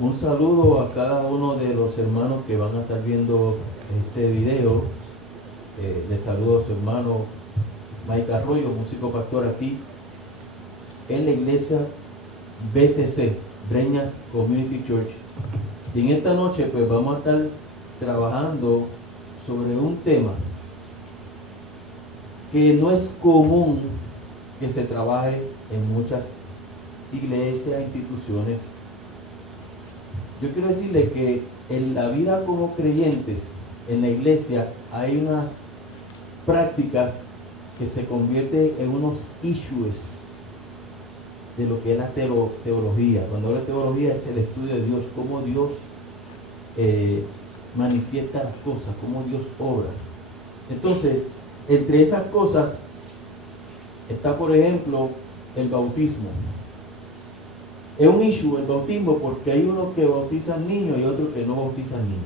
Un saludo a cada uno de los hermanos que van a estar viendo este video. Les saludo a su hermano Mike Arroyo, músico pastor aquí en la iglesia BCC, Breñas Community Church. Y en esta noche pues vamos a estar trabajando sobre un tema que no es común que se trabaje en muchas iglesias, instituciones. Yo quiero decirle que en la vida como creyentes, en la iglesia, hay unas prácticas que se convierten en unos issues de lo que es la teología. Cuando hablo de teología es el estudio de Dios, cómo Dios manifiesta las cosas, cómo Dios obra. Entonces, entre esas cosas está, por ejemplo, el bautismo. Es un issue el bautismo porque hay unos que bautizan niños y otros que no bautizan niños.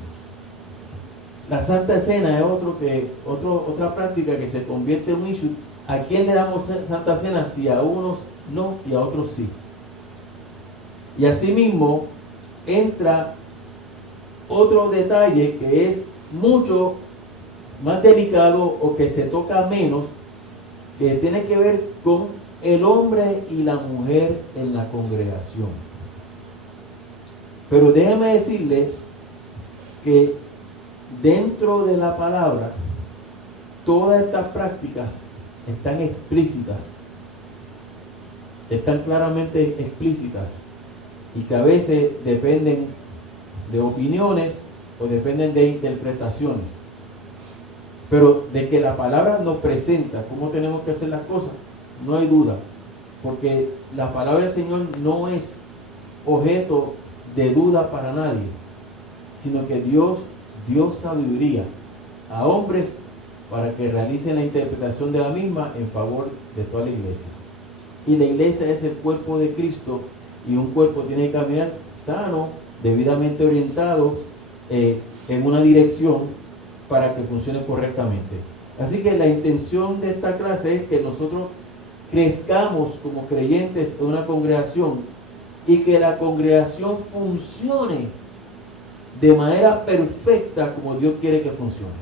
La Santa Cena es otra práctica que se convierte en un issue. ¿A quién le damos Santa Cena? Si a unos no y a otros sí. Y asimismo entra otro detalle que es mucho más delicado o que se toca menos, que tiene que ver con el hombre y la mujer en la congregación. Pero déjeme decirle que dentro de la palabra todas estas prácticas están explícitas, están claramente explícitas, y que a veces dependen de opiniones o dependen de interpretaciones. Pero de que la palabra nos presenta cómo tenemos que hacer las cosas, no hay duda, porque la palabra del Señor no es objeto de duda para nadie, sino que Dios dio sabiduría a hombres para que realicen la interpretación de la misma en favor de toda la iglesia. Y la iglesia es el cuerpo de Cristo, y un cuerpo tiene que caminar sano, debidamente orientado en una dirección para que funcione correctamente. Así que la intención de esta clase es que nosotros crezcamos como creyentes en una congregación y que la congregación funcione de manera perfecta como Dios quiere que funcione.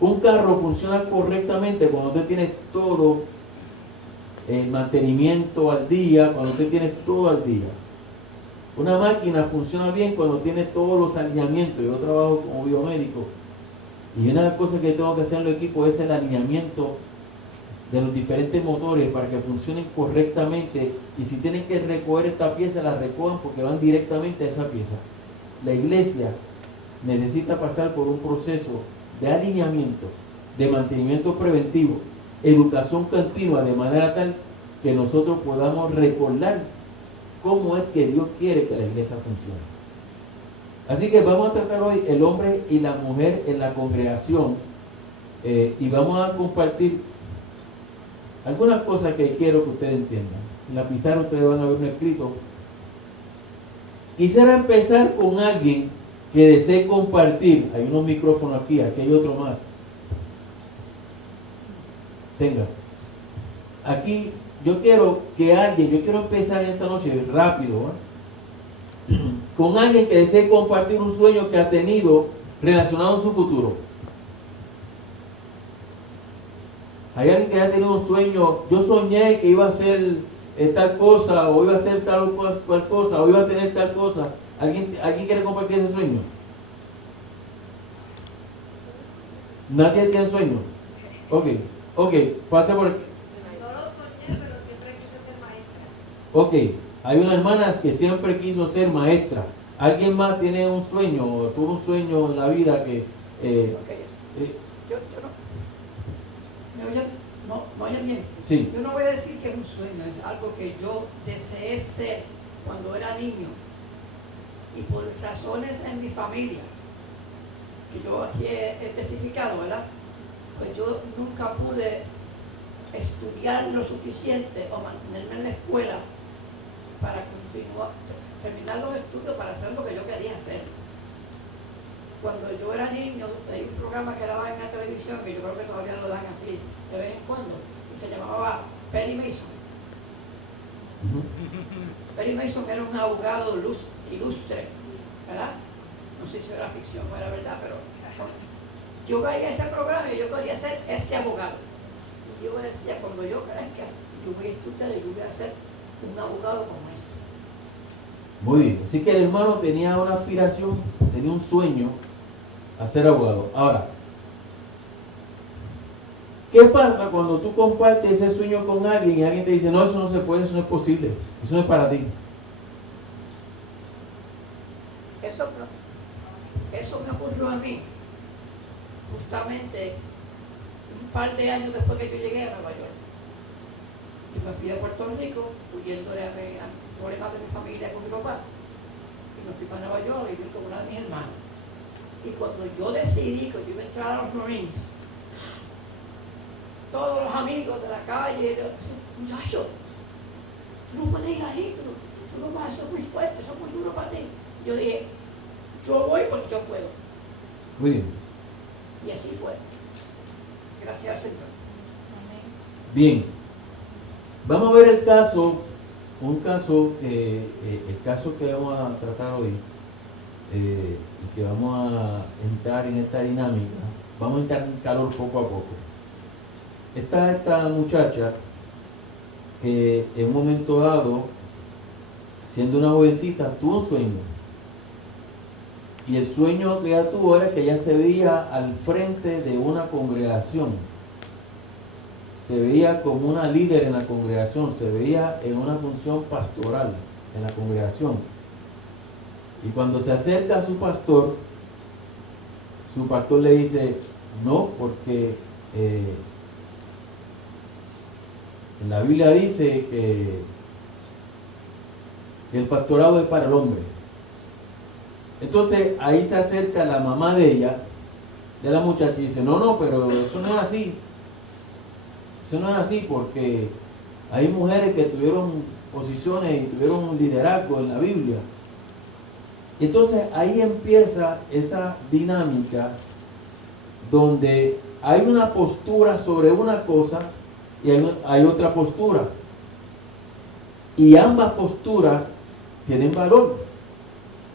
Un carro funciona correctamente cuando usted tiene todo el mantenimiento al día, cuando usted tiene todo al día. Una máquina funciona bien cuando tiene todos los alineamientos. Yo trabajo como biomédico y una de las cosas que tengo que hacer en el equipo es el alineamiento de los diferentes motores para que funcionen correctamente, y si tienen que recoger esta pieza, la recojan porque van directamente a esa pieza. La iglesia necesita pasar por un proceso de alineamiento, de mantenimiento preventivo, educación continua, de manera tal que nosotros podamos recordar cómo es que Dios quiere que la iglesia funcione. Así que vamos a tratar hoy el hombre y la mujer en la congregación, y vamos a compartir algunas cosas que quiero que ustedes entiendan. En la pizarra ustedes van a ver un escrito. Quisiera empezar con alguien que desee compartir. Hay unos micrófonos aquí hay otro más. Tenga. Aquí yo quiero empezar esta noche rápido, con alguien que desee compartir un sueño que ha tenido relacionado a su futuro. Hay alguien que ha tenido un sueño. Yo soñé que iba a hacer tal cosa, o iba a hacer tal cual cosa, o iba a tener tal cosa. ¿Alguien quiere compartir ese sueño? ¿Nadie tiene sueño? Ok, pase por aquí. No lo soñé, pero siempre quise ser maestra. Ok, hay una hermana que siempre quiso ser maestra. ¿Alguien más tiene un sueño, o tuvo un sueño en la vida que... Yo no. ¿Me oyen bien? Sí. Yo no voy a decir que es un sueño, es algo que yo deseé ser cuando era niño, y por razones en mi familia, que yo aquí he especificado, ¿verdad? Pues yo nunca pude estudiar lo suficiente o mantenerme en la escuela para terminar los estudios para hacer lo que yo quería hacer. Cuando yo era niño, hay un programa que daban en la televisión, que yo creo que todavía lo dan así de vez en cuando, y se llamaba Perry Mason. Ujú. Perry Mason era un abogado ilustre, ¿verdad? No sé si era ficción o era verdad, pero yo veía ese programa y yo quería ser ese abogado. Y yo decía, cuando yo crezca, yo voy a estudiar y yo voy a ser un abogado como ese. Muy bien. Así que el hermano tenía una aspiración, tenía un sueño a ser abogado. Ahora, ¿qué pasa cuando tú compartes ese sueño con alguien y alguien te dice, no, eso no se puede, eso no es posible, eso no es para ti? Eso me ocurrió a mí, justamente un par de años después que yo llegué a Nueva York. Yo me fui a Puerto Rico, huyéndole a problemas de mi familia con mi papá. Y me fui para Nueva York y viví con una de mis hermanos. Y cuando yo decidí que yo iba a entrar a los Marines, todos los amigos de la calle, muchacho, tú no puedes ir ahí, tú no vas, eso es muy fuerte, eso es muy duro para ti. Y yo dije, yo voy porque yo puedo. Muy bien. Y así fue. Gracias al Señor. Bien. Vamos a ver el caso que vamos a tratar hoy, y que vamos a entrar en esta dinámica. Vamos a entrar en calor poco a poco. Está esta muchacha que en un momento dado, siendo una jovencita, tuvo un sueño. Y el sueño que ella tuvo era que ella se veía al frente de una congregación. Se veía como una líder en la congregación, se veía en una función pastoral en la congregación. Y cuando se acerca a su pastor le dice, no, porque en la Biblia dice que el pastorado es para el hombre. Entonces ahí se acerca la mamá de ella, de la muchacha, y dice, no, pero eso no es así. Eso no es así, porque hay mujeres que tuvieron posiciones y tuvieron un liderazgo en la Biblia. Entonces ahí empieza esa dinámica donde hay una postura sobre una cosa y hay otra postura. Y ambas posturas tienen valor.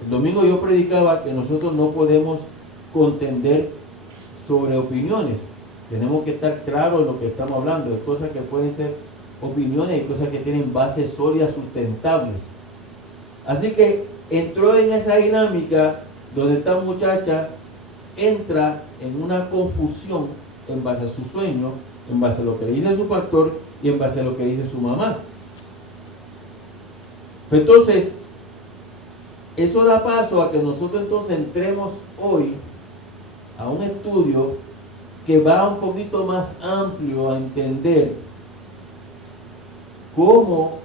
El domingo yo predicaba que nosotros no podemos contender sobre opiniones. Tenemos que estar claros en lo que estamos hablando. Hay cosas que pueden ser opiniones y cosas que tienen bases sólidas, sustentables. Así que entró en esa dinámica donde esta muchacha entra en una confusión en base a su sueño, en base a lo que le dice su pastor y en base a lo que dice su mamá. Entonces, eso da paso a que nosotros entonces entremos hoy a un estudio que va un poquito más amplio a entender cómo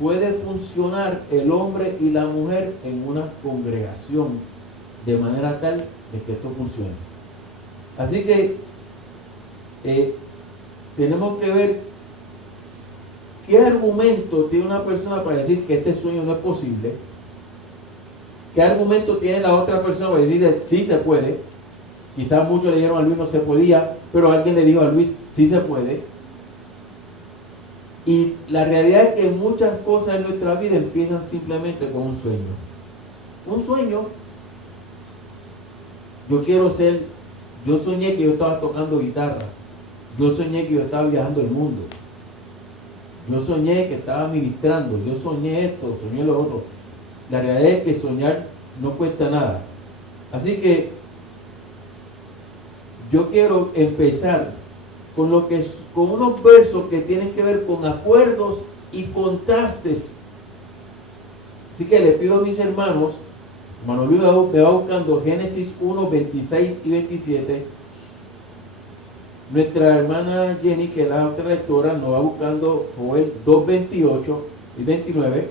puede funcionar el hombre y la mujer en una congregación de manera tal de que esto funcione. Así que tenemos que ver qué argumento tiene una persona para decir que este sueño no es posible, qué argumento tiene la otra persona para decirle sí se puede. Quizás muchos le dijeron a Luis no se podía, pero alguien le dijo a Luis sí se puede. Y la realidad es que muchas cosas en nuestra vida empiezan simplemente con un sueño. Un sueño. Yo soñé que yo estaba tocando guitarra. Yo soñé que yo estaba viajando el mundo. Yo soñé que estaba ministrando. Yo soñé esto, soñé lo otro. La realidad es que soñar no cuesta nada. Así que yo quiero empezar con unos versos que tienen que ver con acuerdos y contrastes. Así que le pido a mis hermanos, hermano Luis me va buscando Génesis 1, 26 y 27. Nuestra hermana Jenny, que es la otra lectora, nos va buscando Joel 2, 28 y 29.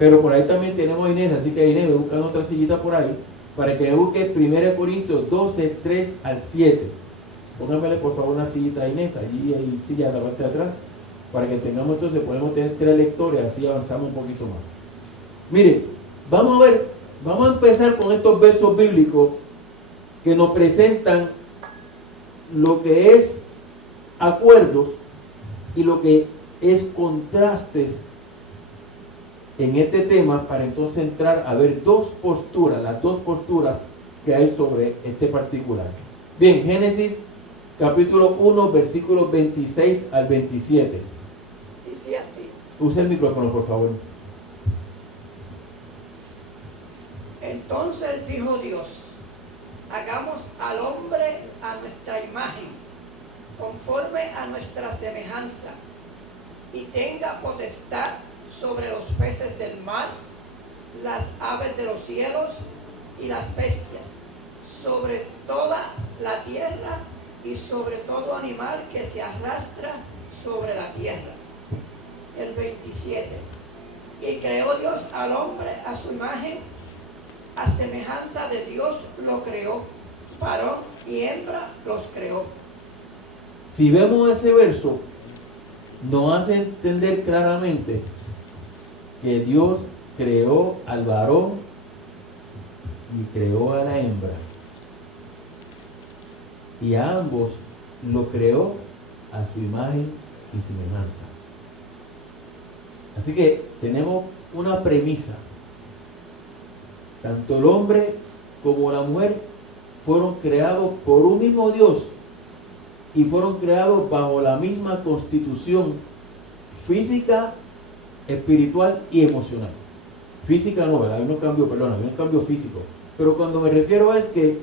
Pero por ahí también tenemos a Inés, así que Inés me buscando otra sillita por ahí, para que me busque 1 Corintios 12, 3 al 7. Pónganmele por favor una sillita a Inés, allí hay silla a la parte de atrás, para que tengamos entonces, podemos tener 3 lectores, así avanzamos un poquito más. Miren, vamos a empezar con estos versos bíblicos que nos presentan lo que es acuerdos y lo que es contrastes en este tema para entonces entrar a ver las dos posturas que hay sobre este particular. Bien, Génesis capítulo 1, versículos 26 al 27. Dice así. Use el micrófono, por favor. Entonces dijo Dios, hagamos al hombre a nuestra imagen, conforme a nuestra semejanza, y tenga potestad sobre los peces del mar, las aves de los cielos y las bestias, sobre toda la tierra y sobre todo animal que se arrastra sobre la tierra. El 27. Y creó Dios al hombre a su imagen, a semejanza de Dios lo creó, varón y hembra los creó. Si vemos ese verso, nos hace entender claramente que Dios creó al varón y creó a la hembra. Y a ambos lo creó a su imagen y semejanza. Así que tenemos una premisa. Tanto el hombre como la mujer fueron creados por un mismo Dios y fueron creados bajo la misma constitución física, espiritual y emocional. Física no, ¿verdad? Hay un cambio físico. Pero cuando me refiero es que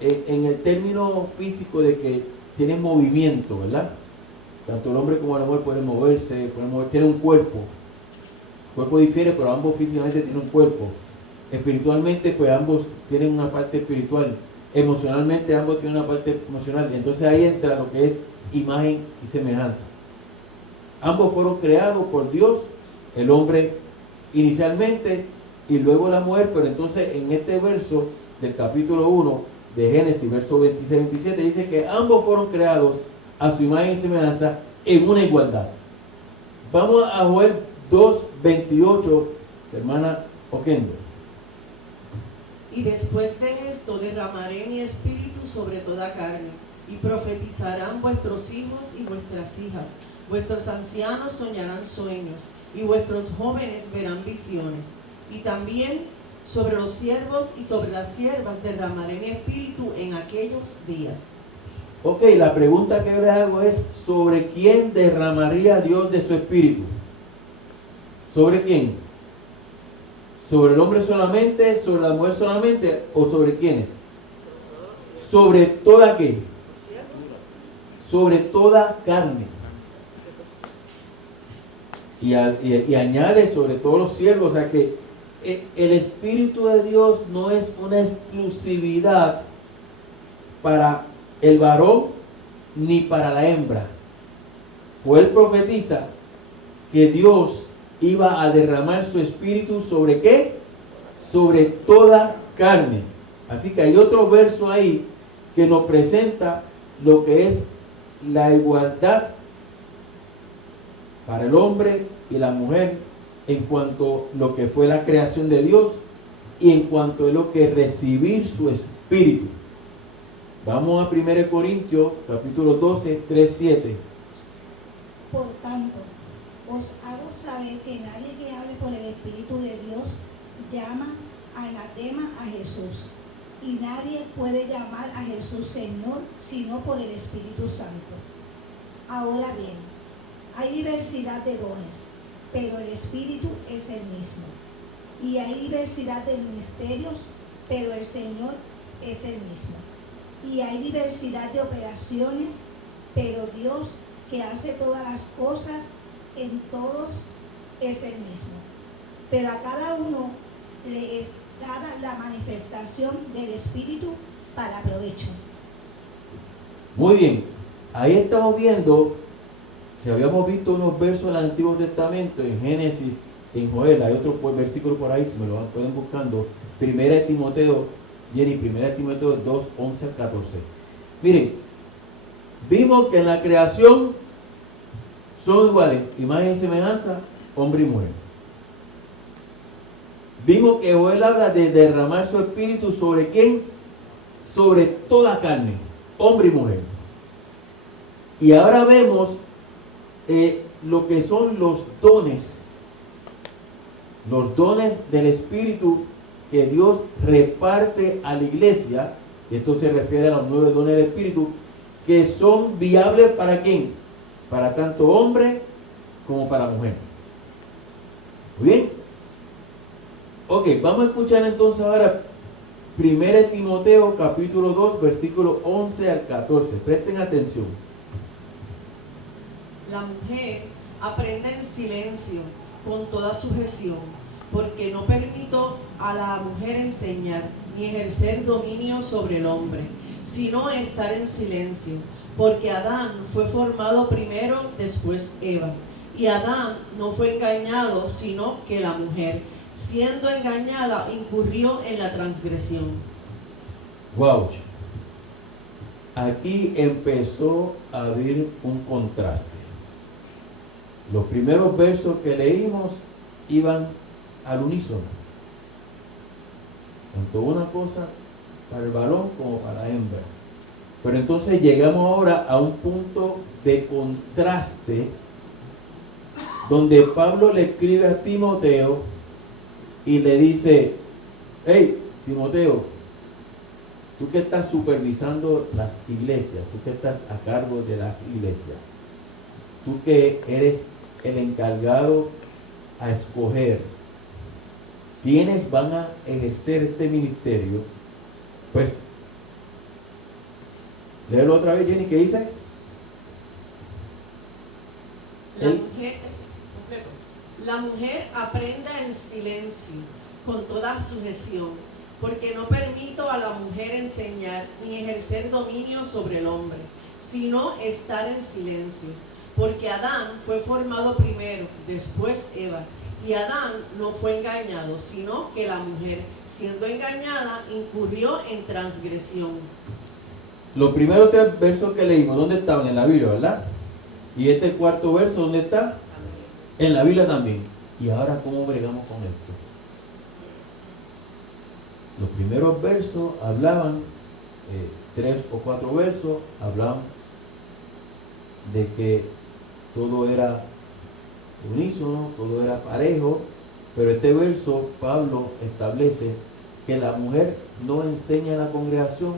en el término físico de que tienen movimiento, ¿verdad? Tanto el hombre como la mujer pueden moverse, tienen un cuerpo. El cuerpo difiere, pero ambos físicamente tienen un cuerpo. Espiritualmente, pues ambos tienen una parte espiritual. Emocionalmente, ambos tienen una parte emocional. Y entonces ahí entra lo que es imagen y semejanza. Ambos fueron creados por Dios, el hombre inicialmente y luego la mujer, pero entonces en este verso del capítulo 1 de Génesis, verso 26-27, dice que ambos fueron creados a su imagen y semejanza en una igualdad. Vamos a Joel 2:28, hermana Oquendo. Y después de esto derramaré mi espíritu sobre toda carne, y profetizarán vuestros hijos y vuestras hijas, vuestros ancianos soñarán sueños, y vuestros jóvenes verán visiones. Y también sobre los siervos y sobre las siervas derramaré mi espíritu en aquellos días. Ok, la pregunta que yo les hago es: ¿sobre quién derramaría Dios de su espíritu? ¿Sobre quién? ¿Sobre el hombre solamente? ¿Sobre la mujer solamente? ¿O sobre quiénes? ¿Sobre toda qué? Sobre toda carne. Y añade sobre todos los siervos. O sea que el Espíritu de Dios no es una exclusividad para el varón ni para la hembra. Joel profetiza que Dios iba a derramar su espíritu sobre ¿qué? Sobre toda carne. Así que hay otro verso ahí que nos presenta lo que es la igualdad para el hombre y la mujer en cuanto a lo que fue la creación de Dios y en cuanto a lo que es recibir su espíritu. Vamos a 1 Corintios capítulo 12, 3-7. Por tanto, os hago saber que nadie que hable por el Espíritu de Dios llama anatema a Jesús. Y nadie puede llamar a Jesús Señor sino por el Espíritu Santo. Ahora bien, hay diversidad de dones, pero el Espíritu es el mismo. Y hay diversidad de ministerios, pero el Señor es el mismo. Y hay diversidad de operaciones, pero Dios, que hace todas las cosas en todos, es el mismo. Pero a cada uno le es dada la manifestación del Espíritu para provecho. Muy bien, ahí estamos viendo, si habíamos visto unos versos del Antiguo Testamento, en Génesis, en Joel, hay otro versículo por ahí, si me lo pueden buscando, 1 Timoteo 2, 11 al 14. Miren, vimos que en la creación son iguales, imagen y semejanza, hombre y mujer. Vimos que Joel habla de derramar su espíritu sobre quién, sobre toda carne, hombre y mujer. Y ahora vemos lo que son los dones del Espíritu que Dios reparte a la iglesia, y esto se refiere a los 9 dones del Espíritu, que son viables para quién, para tanto hombre como para mujer. Muy bien. Ok, vamos a escuchar entonces ahora 1 Timoteo capítulo 2 versículo 11 al 14. Presten atención. La mujer aprenda en silencio, con toda sujeción, porque no permito a la mujer enseñar ni ejercer dominio sobre el hombre, sino estar en silencio, porque Adán fue formado primero, después Eva. Y Adán no fue engañado, sino que la mujer, siendo engañada, incurrió en la transgresión. Wow. Aquí empezó a haber un contraste. Los primeros versos que leímos iban al unísono. Tanto una cosa para el varón como para la hembra. Pero entonces llegamos ahora a un punto de contraste donde Pablo le escribe a Timoteo y le dice: hey, Timoteo, tú que estás supervisando las iglesias, tú que estás a cargo de las iglesias, tú que eres el encargado a escoger quiénes van a ejercer este ministerio, pues, léelo otra vez, Jenny, ¿qué dice? La mujer aprenda en silencio, con toda sujeción, porque no permito a la mujer enseñar ni ejercer dominio sobre el hombre, sino estar en silencio, porque Adán fue formado primero, después Eva, y Adán no fue engañado, sino que la mujer, siendo engañada, incurrió en transgresión. Los primeros 3 versos que leímos, ¿dónde estaban? En la Biblia, ¿verdad? Y este cuarto verso, ¿dónde está? En la Biblia también. Y ahora, ¿cómo bregamos con esto? Los primeros versos hablaban, 3 o 4 versos, hablaban de que todo era unísono, todo era parejo, pero este verso, Pablo establece que la mujer no enseña en la congregación,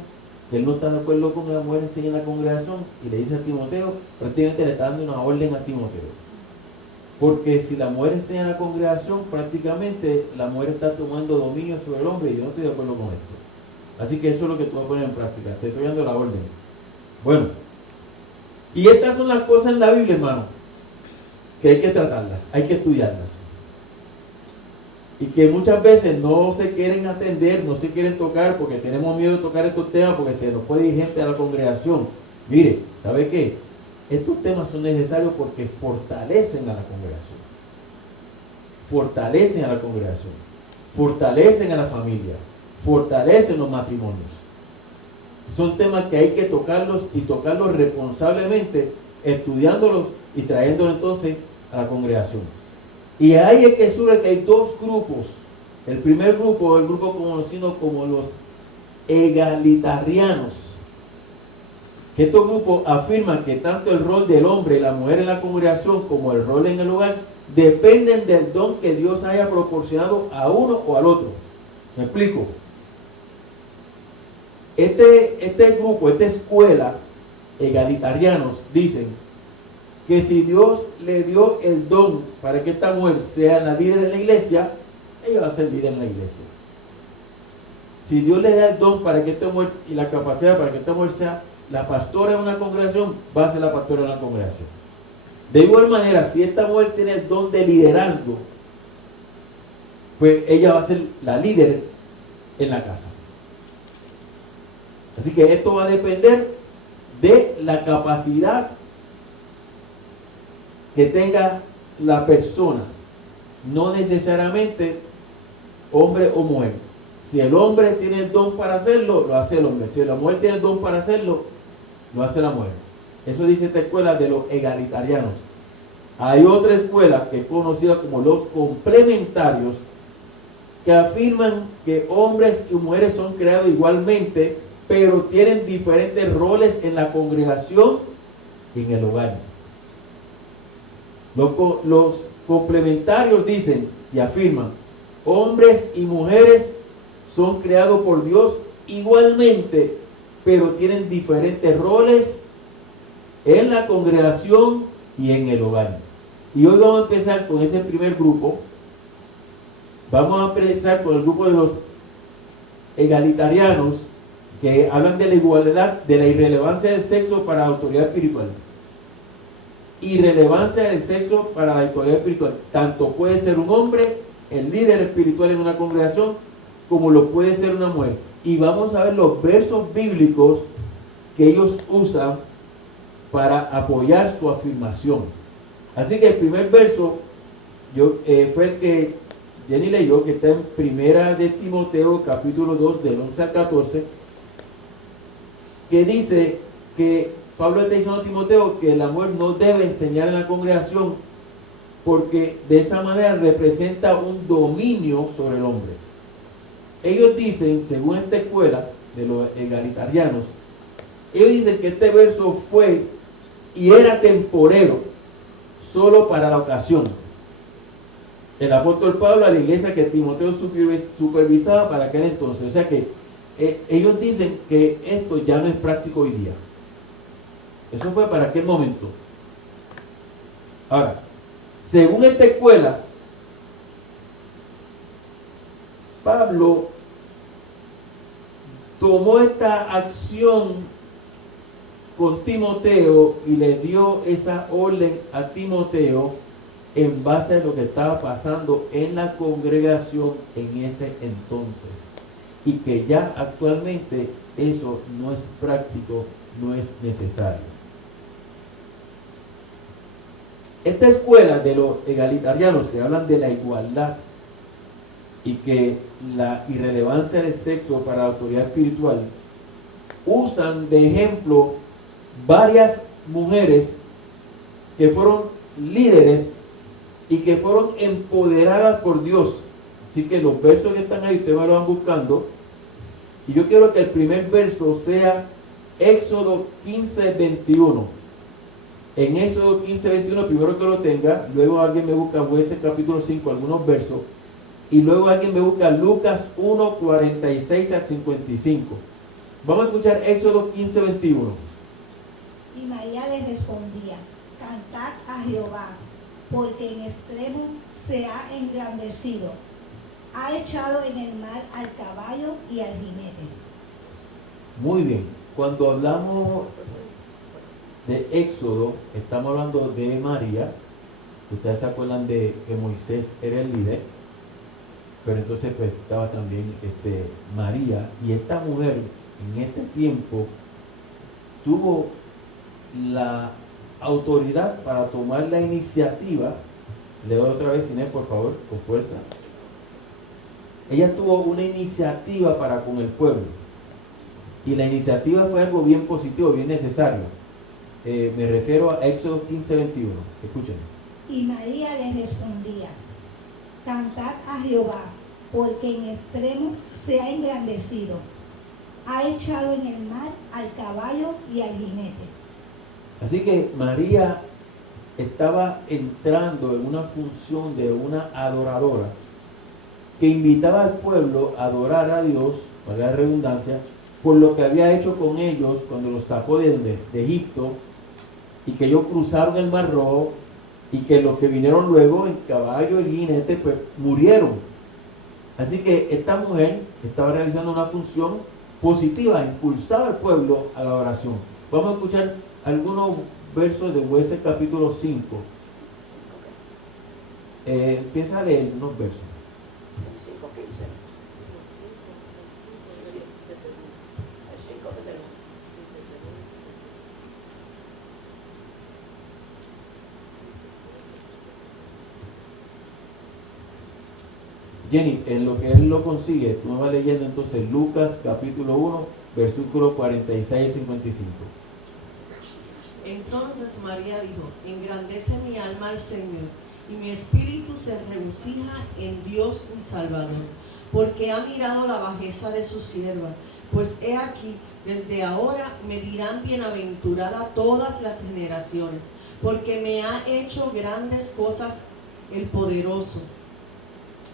que él no está de acuerdo con que la mujer enseñe en la congregación, y le dice a Timoteo, prácticamente le está dando una orden a Timoteo. Porque si la mujer enseña en la congregación, prácticamente la mujer está tomando dominio sobre el hombre, y yo no estoy de acuerdo con esto. Así que eso es lo que tú vas a poner en práctica, te estoy dando la orden. Bueno, y estas son las cosas en la Biblia, hermano, que hay que tratarlas, hay que estudiarlas. Y que muchas veces no se quieren atender, no se quieren tocar porque tenemos miedo de tocar estos temas porque se nos puede ir gente a la congregación. Mire, ¿sabe qué? Estos temas son necesarios porque fortalecen a la congregación. Fortalecen a la congregación. Fortalecen a la familia. Fortalecen los matrimonios. Son temas que hay que tocarlos y tocarlos responsablemente, estudiándolos y trayéndolos entonces a la congregación. Y ahí es que surge que hay 2 grupos. El primer grupo, el grupo conocido como los egalitarianos. Que estos grupos afirman que tanto el rol del hombre y la mujer en la congregación como el rol en el hogar dependen del don que Dios haya proporcionado a uno o al otro. ¿Me explico? Este grupo, esta escuela, egalitarianos, dicen que si Dios le dio el don para que esta mujer sea la líder en la iglesia, ella va a ser líder en la iglesia. Si Dios le da el don para que esta mujer y la capacidad para que esta mujer sea la pastora en una congregación, va a ser la pastora en una congregación. De igual manera, si esta mujer tiene el don de liderazgo, pues ella va a ser la líder en la casa. Así que esto va a depender de la capacidad que tenga la persona, no necesariamente hombre o mujer. Si el hombre tiene el don para hacerlo, lo hace el hombre. Si la mujer tiene el don para hacerlo, lo hace la mujer. Eso dice esta escuela de los egalitarianos. Hay otra escuela que es conocida como los complementarios, que afirman que hombres y mujeres son creados igualmente, pero tienen diferentes roles en la congregación y en el hogar. Los complementarios dicen y afirman, hombres y mujeres son creados por Dios igualmente, pero tienen diferentes roles en la congregación y en el hogar. Y hoy vamos a empezar con ese primer grupo. Vamos a empezar con el grupo de los egalitarianos, que hablan de la igualdad, de la irrelevancia del sexo para la autoridad espiritual. Irrelevancia del sexo para la autoridad espiritual. Tanto puede ser un hombre, el líder espiritual en una congregación, como lo puede ser una mujer. Y vamos a ver los versos bíblicos que ellos usan para apoyar su afirmación. Así que el primer verso fue el que Jenny leyó, que está en Primera de Timoteo, capítulo 2, del 11 al 14, que dice que Pablo está diciendo a Timoteo que la mujer no debe enseñar en la congregación, porque de esa manera representa un dominio sobre el hombre. Ellos dicen, según esta escuela de los egalitarianos, ellos dicen que este verso fue y era temporero, solo para la ocasión. El apóstol Pablo a la iglesia que Timoteo supervisaba para aquel entonces. O sea que ellos dicen que esto ya no es práctico hoy día. Eso fue para aquel momento. Ahora, según esta escuela, Pablo tomó esta acción con Timoteo y le dio esa orden a Timoteo en base a lo que estaba pasando en la congregación en ese entonces, y que ya actualmente eso no es práctico, no es necesario. Esta escuela de los egalitarianos que hablan de la igualdad y que la irrelevancia del sexo para la autoridad espiritual, usan de ejemplo varias mujeres que fueron líderes y que fueron empoderadas por Dios. Así que los versos que están ahí, ustedes me lo van buscando. Y yo quiero que el primer verso sea Éxodo 15:21. En Éxodo 15:21, primero que lo tenga, luego alguien me busca Jueces capítulo 5, algunos versos, y luego alguien me busca Lucas 1:46 al 55. Vamos a escuchar Éxodo 15:21. Y María le respondía, cantad a Jehová, porque en extremo se ha engrandecido. Ha echado en el mar al caballo y al jinete. Muy bien. Cuando hablamos de Éxodo, estamos hablando de María. Ustedes se acuerdan de que Moisés era el líder, pero entonces pues estaba también María, y esta mujer en este tiempo tuvo la autoridad para tomar la iniciativa. Le doy otra vez, Inés, por favor, con fuerza. Ella tuvo una iniciativa para con el pueblo, y la iniciativa fue algo bien positivo, bien necesario. Me refiero a Éxodo 15:21. Escuchen. Y María le respondía, cantad a Jehová, porque en extremo se ha engrandecido. Ha echado en el mar al caballo y al jinete. Así que María estaba entrando en una función de una adoradora que invitaba al pueblo a adorar a Dios, para la redundancia, por lo que había hecho con ellos cuando los sacó de Egipto, y que ellos cruzaron el Mar Rojo, y que los que vinieron luego en caballo y jinete pues murieron. Así que esta mujer estaba realizando una función positiva, impulsaba al pueblo a la oración. Vamos a escuchar algunos versos de Jueces capítulo 5. Empieza a leer unos versos. Jenny, en lo que él lo consigue, tú me vas leyendo entonces Lucas capítulo 1, versículos 46 y 55. Entonces María dijo, engrandece mi alma al Señor, y mi espíritu se regocija en Dios mi Salvador, porque ha mirado la bajeza de su sierva. Pues he aquí, desde ahora me dirán bienaventurada todas las generaciones, porque me ha hecho grandes cosas el poderoso.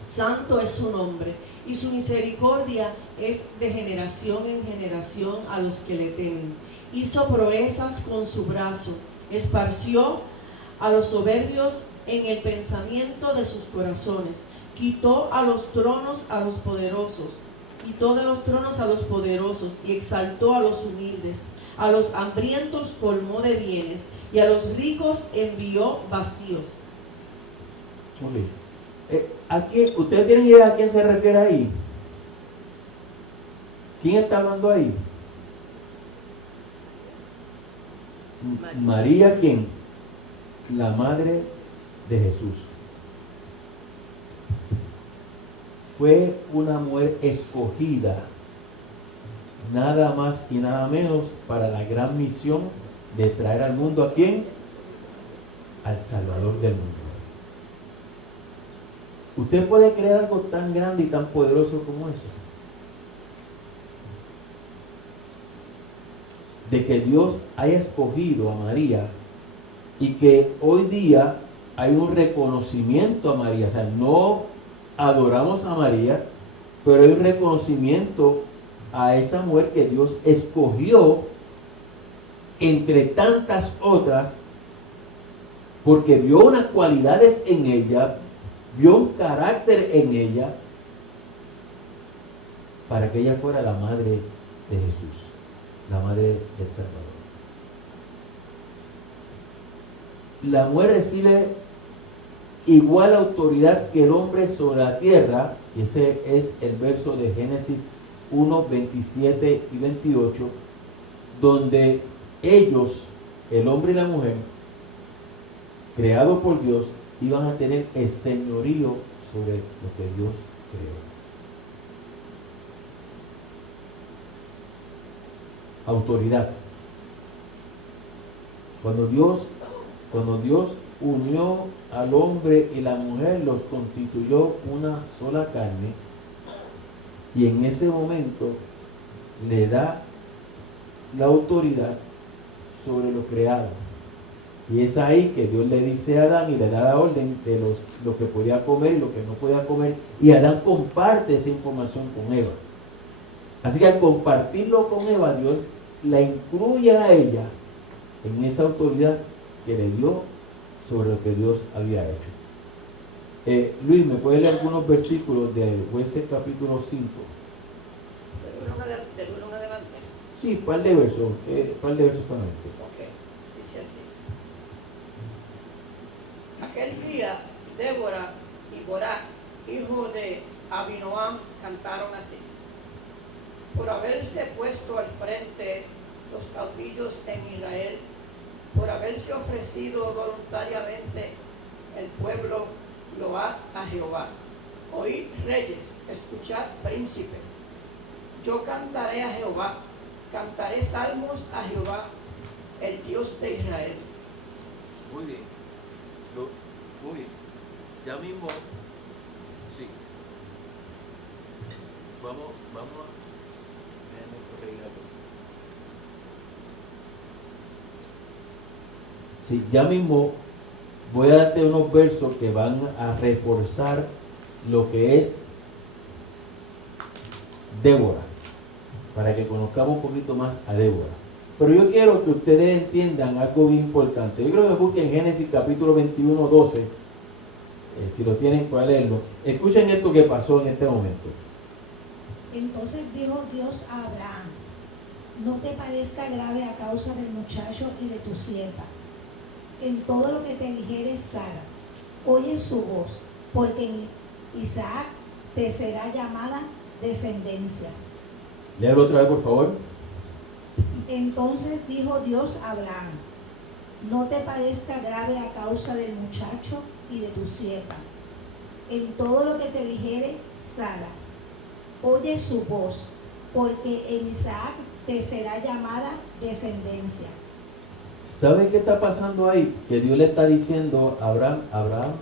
Santo es su nombre, y su misericordia es de generación en generación a los que le temen. Hizo proezas con su brazo, esparció a los soberbios en el pensamiento de sus corazones. Quitó a los tronos a los poderosos, quitó de los tronos a los poderosos y exaltó a los humildes. A los hambrientos colmó de bienes y a los ricos envió vacíos. ¿Ustedes tienen idea a quién se refiere ahí? ¿Quién está hablando ahí? María, ¿quién? La madre de Jesús. Fue una mujer escogida, nada más y nada menos, para la gran misión de traer al mundo ¿a quién? Al Salvador del mundo. ¿Usted puede creer algo tan grande y tan poderoso como eso? De que Dios haya escogido a María y que hoy día hay un reconocimiento a María. O sea, no adoramos a María, pero hay un reconocimiento a esa mujer que Dios escogió entre tantas otras, porque vio unas cualidades en ella, vio un carácter en ella, para que ella fuera la madre de Jesús, la madre del Salvador. La mujer recibe igual autoridad que el hombre sobre la tierra, y ese es el verso de Génesis 1, 27 y 28, donde ellos, el hombre y la mujer, creados por Dios, iban a tener el señorío sobre lo que Dios creó. Autoridad. Cuando Dios unió al hombre y la mujer, los constituyó una sola carne, y en ese momento le da la autoridad sobre lo creado. Y es ahí que Dios le dice a Adán y le da la orden de lo que podía comer y lo que no podía comer, y Adán comparte esa información con Eva. Así que al compartirlo con Eva, Dios la incluye a ella en esa autoridad que le dio sobre lo que Dios había hecho. Luis, ¿me puede leer algunos versículos de Jueces capítulo 5? Del 1 en adelante. Sí, par de versos solamente. Ok, dice así. Aquel día, Débora y Barak, hijo de Abinoam, cantaron así: por haberse puesto al frente los caudillos en Israel, por haberse ofrecido voluntariamente el pueblo, load a Jehová. Oíd reyes, escuchad príncipes. Yo cantaré a Jehová, cantaré salmos a Jehová, el Dios de Israel. Muy bien. Muy bien. Ya mismo, sí. Vamos a... Déjame corregir algo. Sí, ya mismo voy a darte unos versos que van a reforzar lo que es Débora, para que conozcamos un poquito más a Débora. Pero yo quiero que ustedes entiendan algo bien importante. Yo creo que busquen Génesis capítulo 21, 12, si lo tienen para leerlo. Escuchen esto que pasó en este momento. Entonces dijo Dios a Abraham: no te parezca grave a causa del muchacho y de tu sierva. En todo lo que te dijere Sara, oye su voz, porque en Isaac te será llamada descendencia. Léelo otra vez, por favor. Entonces dijo Dios a Abraham: no te parezca grave a causa del muchacho y de tu sierva. En todo lo que te dijere Sara, oye su voz, porque en Isaac te será llamada descendencia. ¿Sabe qué está pasando ahí? Que Dios le está diciendo a Abraham,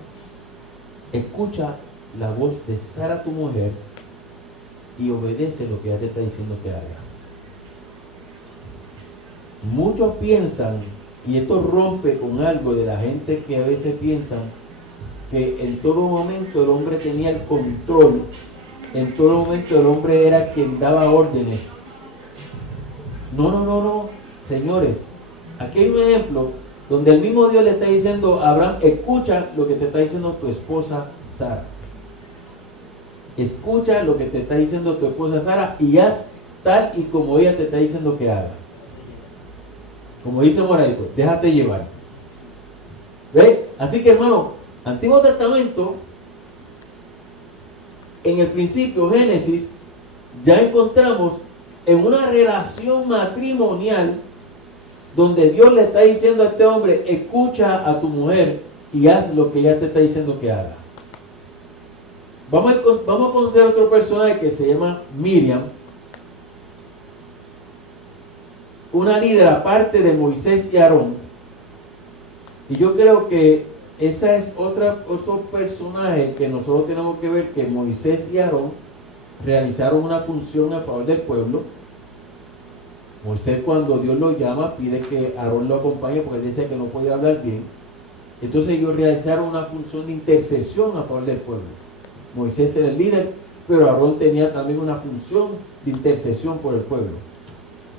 escucha la voz de Sara tu mujer, y obedece lo que ella te está diciendo que haga. Muchos piensan, y esto rompe con algo de la gente que a veces piensan que en todo momento el hombre tenía el control, en todo momento el hombre era quien daba órdenes. No, señores, aquí hay un ejemplo donde el mismo Dios le está diciendo a Abraham, escucha lo que te está diciendo tu esposa Sara. Escucha lo que te está diciendo tu esposa Sara y haz tal y como ella te está diciendo que haga. Como dice Moradito, déjate llevar. ¿Ve? Así que, hermano, Antiguo Testamento, en el principio, Génesis, ya encontramos en una relación matrimonial donde Dios le está diciendo a este hombre, escucha a tu mujer y haz lo que ella te está diciendo que haga. Vamos a conocer otro personaje que se llama Miriam, una líder aparte de Moisés y Aarón. Y yo creo que esa es otro personaje que nosotros tenemos que ver, que Moisés y Aarón realizaron una función a favor del pueblo. Moisés, cuando Dios lo llama, pide que Aarón lo acompañe porque él dice que no podía hablar bien. Entonces ellos realizaron una función de intercesión a favor del pueblo. Moisés era el líder, pero Aarón tenía también una función de intercesión por el pueblo.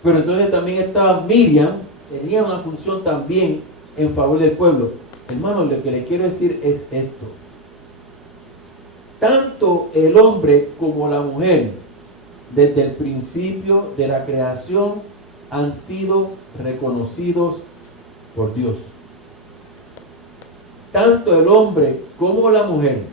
Pero entonces también estaba Miriam, tenía una función también en favor del pueblo. Hermano, lo que le quiero decir es esto. Tanto el hombre como la mujer, desde el principio de la creación, han sido reconocidos por Dios. Tanto el hombre como la mujer,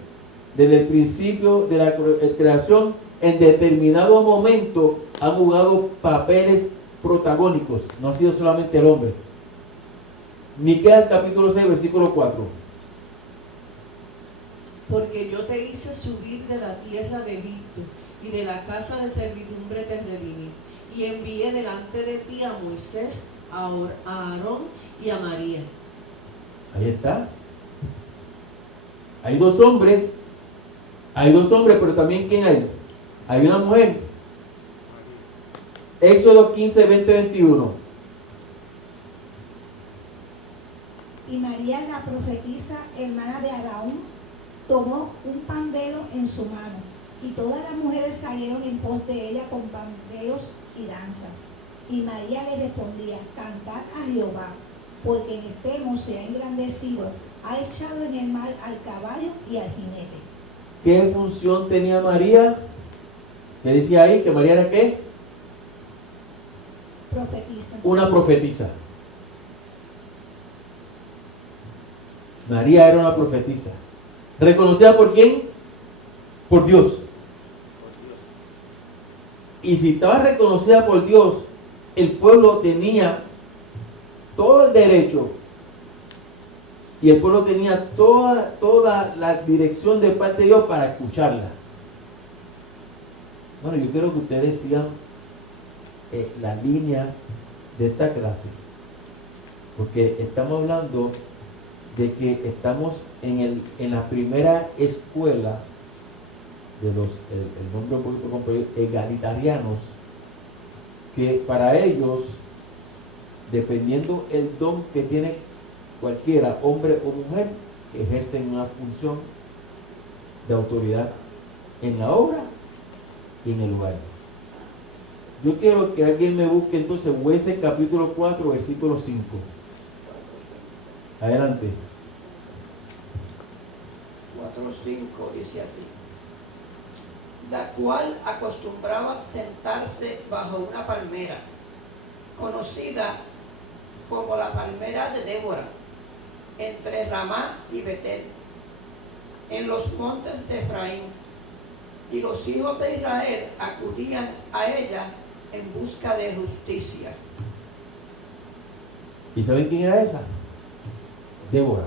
desde el principio de la creación, en determinado momento han jugado papeles protagónicos. No ha sido solamente el hombre. Miqueas capítulo 6, versículo 4. Porque yo te hice subir de la tierra de Egipto, y de la casa de servidumbre te redimí, y envié delante de ti a Moisés, a Aarón y a María. Ahí está. Hay dos hombres, pero también ¿quién hay? Hay una mujer. Éxodo 15, 20, 21. Y María, la profetisa, hermana de Aarón, tomó un pandero en su mano, y todas las mujeres salieron en pos de ella con panderos y danzas. Y María le respondía, cantad a Jehová, porque en extremo se ha engrandecido, ha echado en el mar al caballo y al jinete. ¿Qué función tenía María? ¿Qué decía ahí? ¿Que María era qué? Profetiza. Una profetisa. María era una profetisa. ¿Reconocida por quién? Por Dios. Y si estaba reconocida por Dios, el pueblo tenía todo el derecho y el pueblo tenía toda la dirección de parte de Dios para escucharla. Bueno, yo quiero que ustedes sigan la línea de esta clase, porque estamos hablando de que estamos en la primera escuela de los, el nombre un poquito complejo, egalitarianos, que para ellos, dependiendo el don que tiene cualquiera, hombre o mujer, ejercen una función de autoridad en la obra y en el lugar. Yo quiero que alguien me busque entonces Jueces capítulo 4, versículo 5. Adelante. 4:5 dice así: la cual acostumbraba sentarse bajo una palmera, conocida como la palmera de Débora, entre Ramá y Betel, en los montes de Efraín, y los hijos de Israel acudían a ella en busca de justicia. ¿Y saben quién era esa? Débora.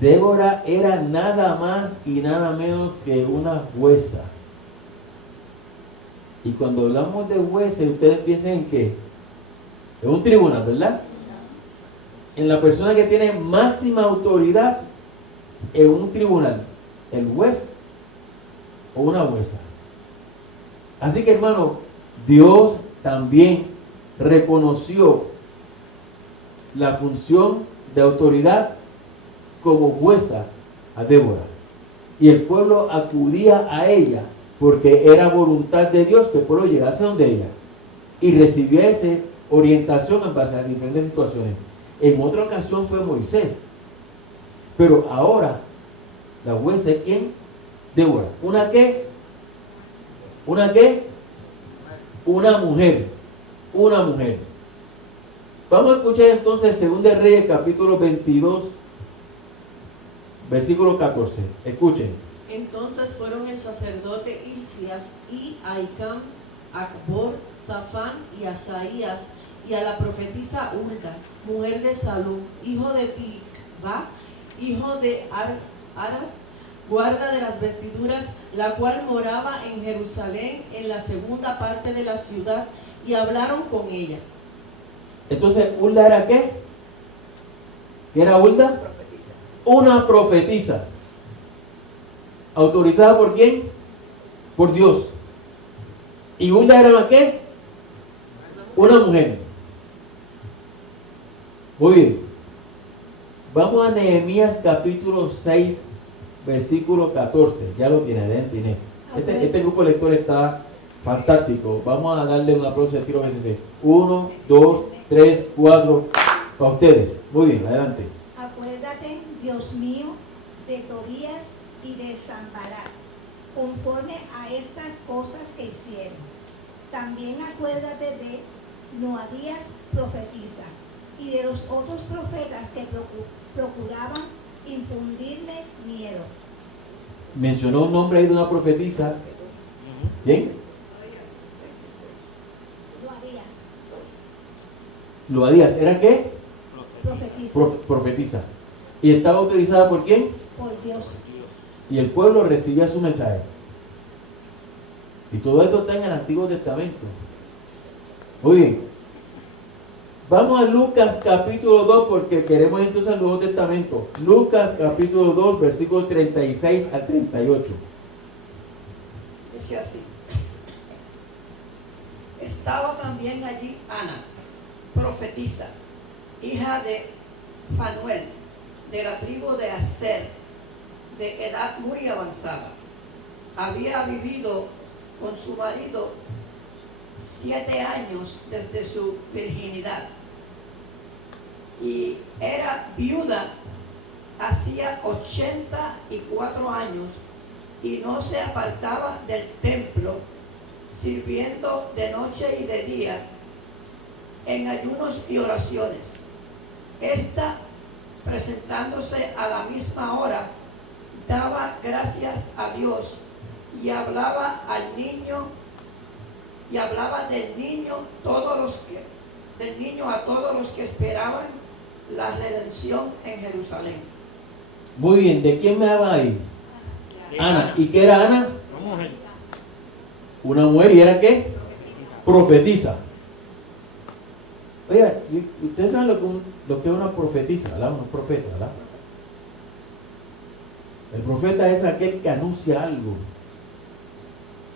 Débora era nada más y nada menos que una jueza. Y cuando hablamos de jueces, ustedes piensan en qué? En un tribunal, ¿verdad? En la persona que tiene máxima autoridad en un tribunal. el juez o una jueza. Así que, hermano, Dios también reconoció la función de autoridad como jueza a Débora. Y el pueblo acudía a ella porque era voluntad de Dios que el pueblo llegase donde ella y recibiese orientación en base a las diferentes situaciones. En otra ocasión fue Moisés, pero ahora la jueza es ¿quién? Débora. ¿Una qué? ¿Una qué? Una mujer. Una mujer. Vamos a escuchar entonces 2 de Reyes capítulo 22 versículo 14. Escuchen. Entonces fueron el sacerdote Hilcías y Ahicam, Acbor, Safán y Asaías, y a la profetisa Hulda, mujer de Salum, hijo de Tikva, hijo de Aras, guarda de las vestiduras, la cual moraba en Jerusalén, en la segunda parte de la ciudad, y hablaron con ella. Entonces, ¿Hulda era qué? ¿Qué era Hulda? Profetiza. Una profetisa. ¿Autorizada por quién? Por Dios. ¿Y Hulda era una qué? Una mujer. Muy bien. Vamos a Nehemías capítulo 6, versículo 14. Ya lo tiene, adelante Inés. Este grupo de lectores está fantástico. Vamos a darle un aplauso de tiro BCC. 1, 2, 3, 4. Para ustedes. Muy bien, adelante. Acuérdate, Dios mío, de Tobías y de Sanballat, conforme a estas cosas que hicieron. También acuérdate de Noadías profetiza y de los otros profetas que procuraban infundirme miedo. Mencionó un nombre ahí de una profetisa. ¿Bien? Loadías. ¿Era qué? Profetiza Profetisa. ¿Y estaba autorizada por quién? por Dios. Y el pueblo recibía su mensaje. Y todo esto está en el Antiguo Testamento. Muy bien. Vamos a Lucas capítulo 2 porque queremos entonces el Nuevo Testamento. Lucas capítulo 2, versículos 36 al 38. Dice así. Estaba también allí Ana, profetisa, hija de Fanuel, de la tribu de Aser, de edad muy avanzada. Había vivido con su marido 7 años desde su virginidad y era viuda hacía 84 años y no se apartaba del templo, sirviendo de noche y de día en ayunos y oraciones. Esta, presentándose a la misma hora, daba gracias a Dios y hablaba al niño y hablaba del niño a todos los que esperaban la redención en Jerusalén. Muy bien, ¿de quién me habla ahí? Ana. ¿Y qué era Ana? Una mujer. ¿Y era qué? Profetisa. Oiga, ustedes saben lo que es una profetisa, ¿verdad? Un profeta, ¿verdad? El profeta es aquel que anuncia algo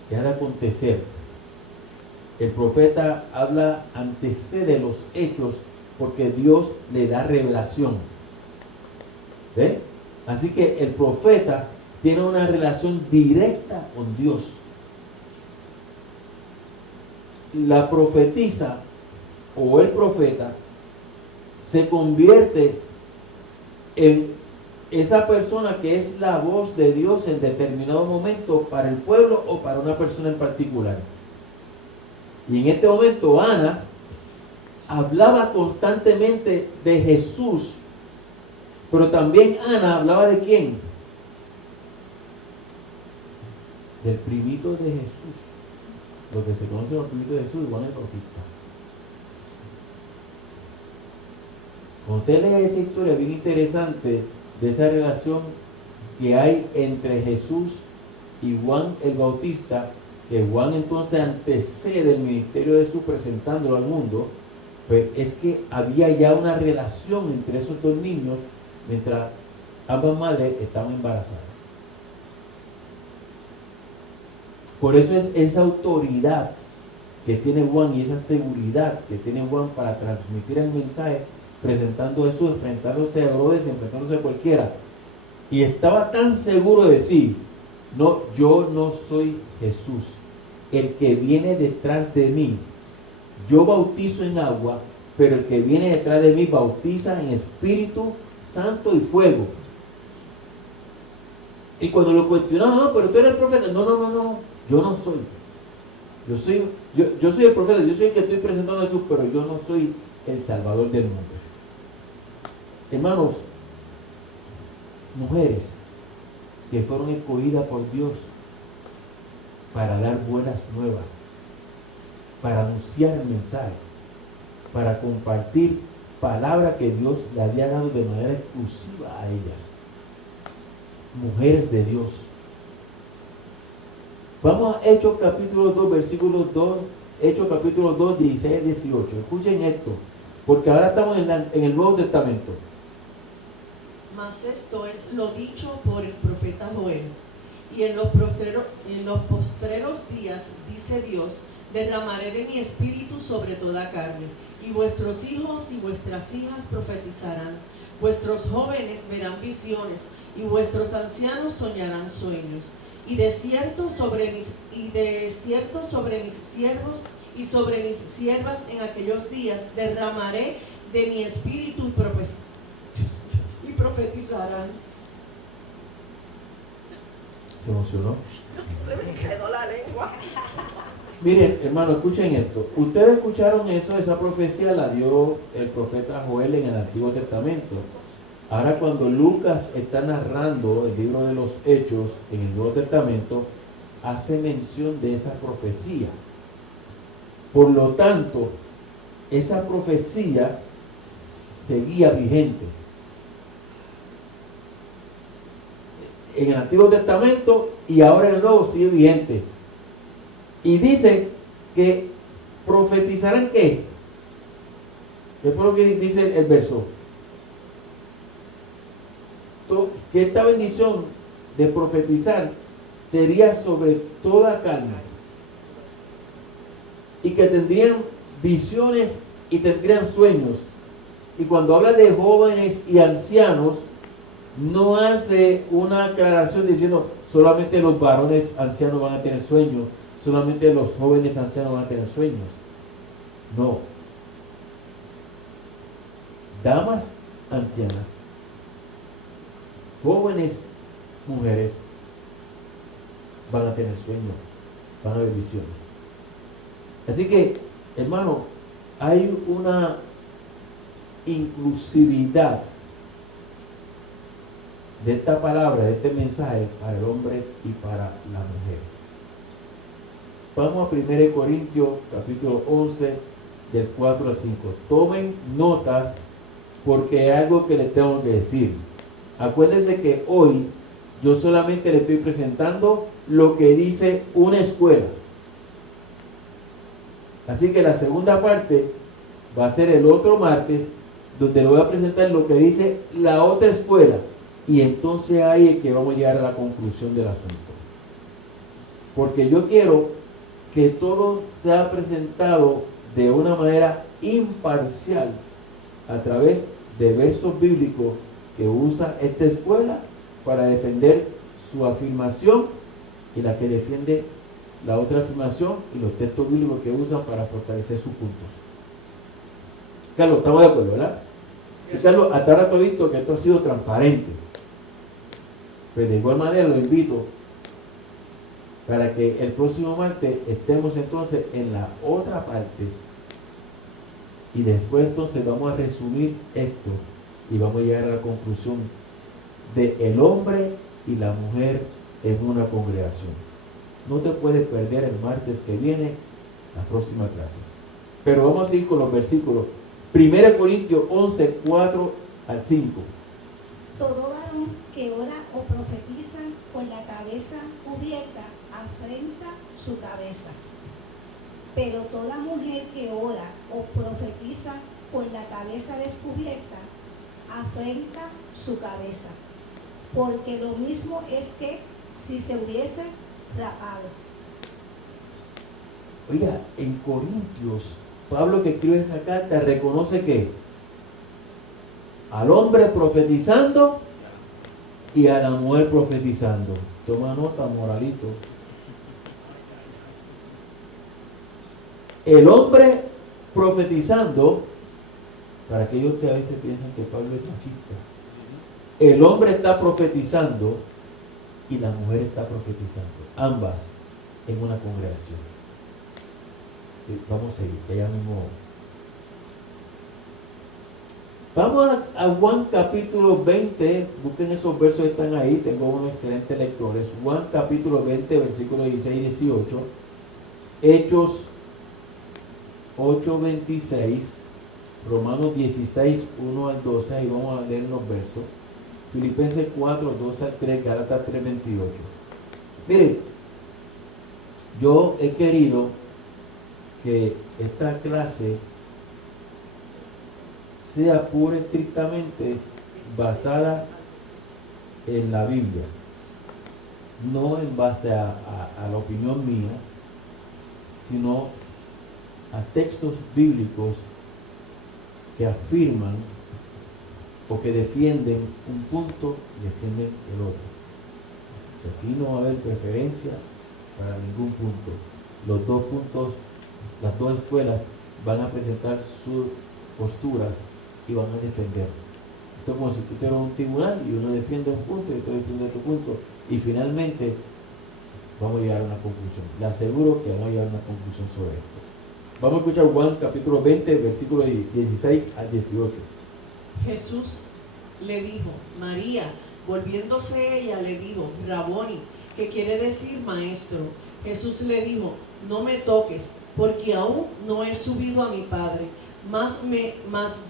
que ha de acontecer. El profeta antecede los hechos porque Dios le da revelación. ¿Ve? Así que el profeta tiene una relación directa con Dios. La profetisa o el profeta se convierte en esa persona que es la voz de Dios en determinado momento para el pueblo o para una persona en particular. Y en este momento Ana hablaba constantemente de Jesús, pero también Ana hablaba de quién? Del primito de Jesús, lo que se conoce como el primito de Jesús, Juan el Bautista. Cuando usted lee esa historia bien interesante de esa relación que hay entre Jesús y Juan el Bautista, que Juan entonces antecede el ministerio de Jesús presentándolo al mundo, pues es que había ya una relación entre esos dos niños mientras ambas madres estaban embarazadas. Por eso es esa autoridad que tiene Juan y esa seguridad que tiene Juan para transmitir el mensaje, presentando eso, enfrentándose a Herodes, enfrentándose a cualquiera. Y estaba tan seguro de sí, no, yo no soy Jesús, el que viene detrás de mí. Yo bautizo en agua, pero el que viene detrás de mí bautiza en Espíritu Santo y fuego. Y cuando lo cuestionó, no, pero tú eres el profeta. No, yo no soy. Yo soy el profeta, yo soy el que estoy presentando a Jesús, pero yo no soy el Salvador del mundo. Hermanos, mujeres que fueron escogidas por Dios para dar buenas nuevas, para anunciar el mensaje, para compartir palabra que Dios le había dado de manera exclusiva a ellas. Mujeres de Dios. Vamos a Hechos capítulo 2, versículos 2, Hechos capítulo 2, 16 y 18. Escuchen esto, porque ahora estamos en el Nuevo Testamento. Mas esto es lo dicho por el profeta Joel. Y en los postreros días, dice Dios, derramaré de mi espíritu sobre toda carne, y vuestros hijos y vuestras hijas profetizarán, vuestros jóvenes verán visiones, y vuestros ancianos soñarán sueños. Y de cierto sobre mis siervos y sobre mis siervas en aquellos días derramaré de mi espíritu y profetizarán. ¿Se emocionó? Se me quedó la lengua. Miren, hermano, escuchen esto. Ustedes escucharon eso, esa profecía la dio el profeta Joel en el Antiguo Testamento. Ahora cuando Lucas está narrando el libro de los Hechos en el Nuevo Testamento, hace mención de esa profecía. Por lo tanto, esa profecía seguía vigente. En el Antiguo Testamento y ahora en el Nuevo sigue vigente. Y dice que profetizarán ¿qué? ¿Qué fue lo que dice el verso? Que esta bendición de profetizar sería sobre toda carne. Y que tendrían visiones y tendrían sueños. Y cuando habla de jóvenes y ancianos, no hace una aclaración diciendo solamente los varones ancianos van a tener sueños, solamente los jóvenes ancianos van a tener sueños. No. Damas ancianas, jóvenes mujeres van a tener sueños, van a ver visiones. Así que, hermano, hay una inclusividad de esta palabra, de este mensaje para el hombre y para la mujer. Vamos a 1 Corintios capítulo 11 del 4 al 5. Tomen notas porque hay algo que les tengo que decir. Acuérdense que hoy yo solamente les estoy presentando lo que dice una escuela. Así que la segunda parte va a ser el otro martes, donde le voy a presentar lo que dice la otra escuela. Y entonces ahí es que vamos a llegar a la conclusión del asunto. Porque yo quiero que todo sea presentado de una manera imparcial a través de versos bíblicos que usa esta escuela para defender su afirmación y la que defiende la otra afirmación y los textos bíblicos que usan para fortalecer sus puntos. Carlos, estamos de acuerdo, ¿verdad? Y Carlos, hasta ahora te he visto que esto ha sido transparente. Pero de igual manera lo invito para que el próximo martes estemos entonces en la otra parte y después entonces vamos a resumir esto y vamos a llegar a la conclusión de el hombre y la mujer en una congregación. No te puedes perder el martes que viene la próxima clase. Pero vamos a seguir con los versículos. 1 Corintios 11, 4 al 5. Todo varón que ora o profetiza con la cabeza cubierta afrenta su cabeza. Pero toda mujer que ora o profetiza con la cabeza descubierta afrenta su cabeza. Porque lo mismo es que si se hubiese rapado. Oiga, en Corintios, Pablo que escribe esa carta reconoce que al hombre profetizando y a la mujer profetizando. Toma nota, moralito. El hombre profetizando, para aquellos que a veces piensan que Pablo es machista, el hombre está profetizando y la mujer está profetizando, ambas en una congregación. Vamos a seguir, que ya mismo. Vamos a Juan capítulo 20, busquen esos versos que están ahí, tengo unos excelentes lectores. Juan capítulo 20, versículos 16 y 18. Hechos 8, 26. Romanos 16, 1 al 12, ahí vamos a leer los versos. Filipenses 4, 2 al 3, Gálatas 3, 28. Miren, yo he querido que esta clase sea pura y estrictamente basada en la Biblia, no en base a la opinión mía, sino a textos bíblicos que afirman o que defienden un punto y defienden el otro. Aquí no va a haber preferencia para ningún punto. Los dos puntos, las dos escuelas van a presentar sus posturas y van a defender. Esto es como si tú tuvieras un tribunal y uno defiende un punto y otro defiende otro punto, y finalmente vamos a llegar a una conclusión. Le aseguro que vamos a llegar a una conclusión sobre esto. Vamos a escuchar Juan capítulo 20, versículos 16 al 18. Jesús le dijo, María. Volviéndose ella le dijo, Raboni, que quiere decir maestro. Jesús le dijo, no me toques, porque aún no he subido a mi Padre. Mas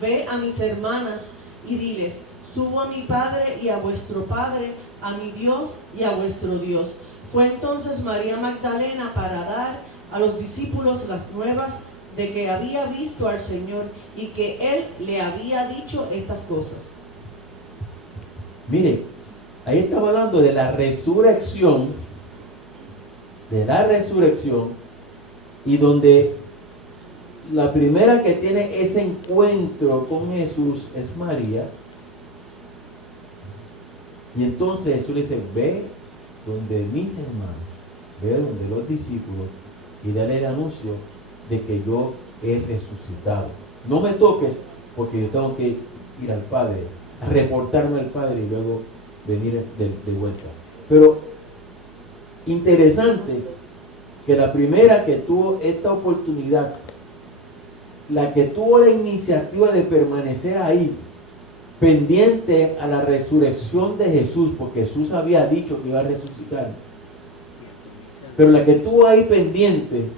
ve a mis hermanas y diles, subo a mi Padre y a vuestro Padre, a mi Dios y a vuestro Dios. Fue entonces María Magdalena para dar a los discípulos las nuevas de que había visto al Señor y que Él le había dicho estas cosas. Mire, ahí estamos hablando de la resurrección, y donde la primera que tiene ese encuentro con Jesús es María. Y entonces Jesús le dice, ve donde mis hermanos, ve donde los discípulos y dale el anuncio de que yo he resucitado. No me toques porque yo tengo que ir al Padre, a reportarme al Padre y luego venir de vuelta. Pero interesante que la primera que tuvo esta oportunidad, la que tuvo la iniciativa de permanecer ahí, pendiente a la resurrección de Jesús, porque Jesús había dicho que iba a resucitar, pero la que estuvo ahí pendiente,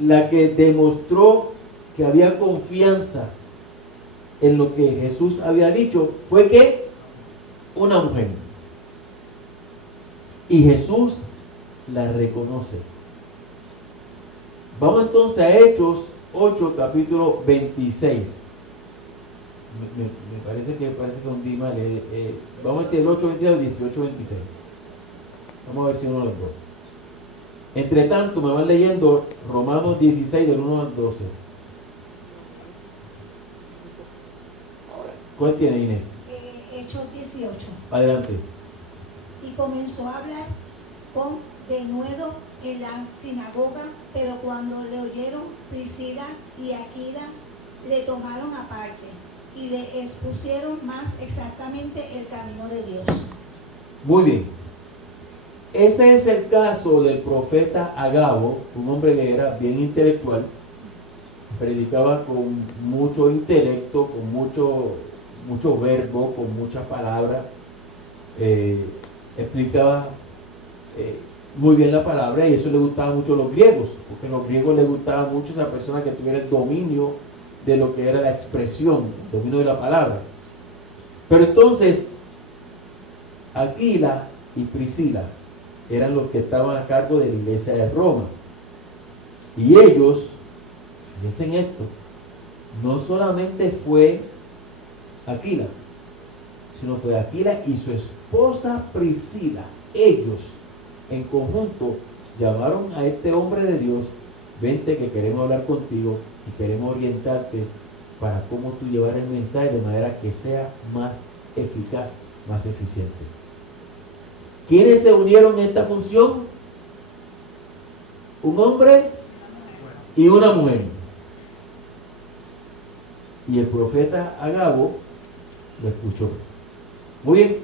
la que demostró que había confianza en lo que Jesús había dicho, fue que una mujer. Y Jesús la reconoce. Vamos entonces a Hechos 8, capítulo 26. Me parece que hundí mal. Vamos a decir el 8, 26 o 18, 26. Vamos a ver si uno de los dos. Entre tanto, me van leyendo Romanos 16, del 1 al 12. ¿Cuál tiene, Inés? Hechos 18. Adelante. Y comenzó a hablar con denuedo en la sinagoga, pero cuando le oyeron Priscila y Aquila, le tomaron aparte y le expusieron más exactamente el camino de Dios. Muy bien. Ese es el caso del profeta Agabo, un hombre que era bien intelectual, predicaba con mucho intelecto, con mucho verbo, con muchas palabras, explicaba muy bien la palabra, y eso le gustaba mucho a los griegos, porque a los griegos les gustaba mucho esa persona que tuviera el dominio de lo que era la expresión, el dominio de la palabra. Pero entonces, Aquila y Priscila eran los que estaban a cargo de la iglesia de Roma. Y ellos, fíjense en esto, no solamente fue Aquila, sino fue Aquila y su esposa Priscila. Ellos en conjunto llamaron a este hombre de Dios vente que queremos hablar contigo y queremos orientarte para cómo tú llevar el mensaje de manera que sea más eficaz, más eficiente. ¿Quiénes se unieron en esta función? Un hombre y una mujer. Y el profeta Agabo lo escuchó. Muy bien,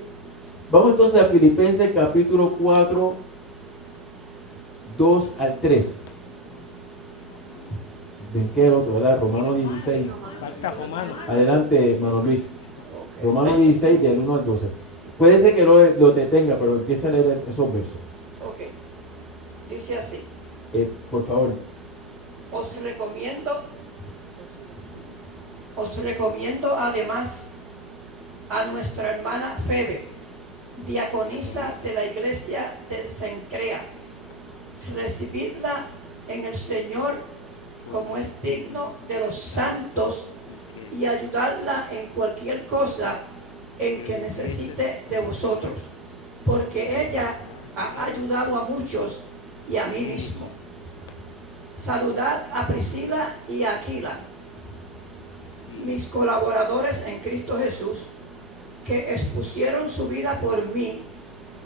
vamos entonces a Filipenses capítulo 4, 2 al 3. ¿En qué otro, verdad? Romanos 16. Adelante, hermano Luis. Romanos 16, del 1 al 12. Puede ser que lo detenga, pero empieza a leer esos versos. Ok. Dice así. Por favor. Os recomiendo además a nuestra hermana Febe, diaconisa de la iglesia de Cencrea. Recibidla en el Señor como es digno de los santos y ayudarla en cualquier cosa en que necesite de vosotros, porque ella ha ayudado a muchos y a mí mismo. Saludad a Priscila y a Aquila, mis colaboradores en Cristo Jesús, que expusieron su vida por mí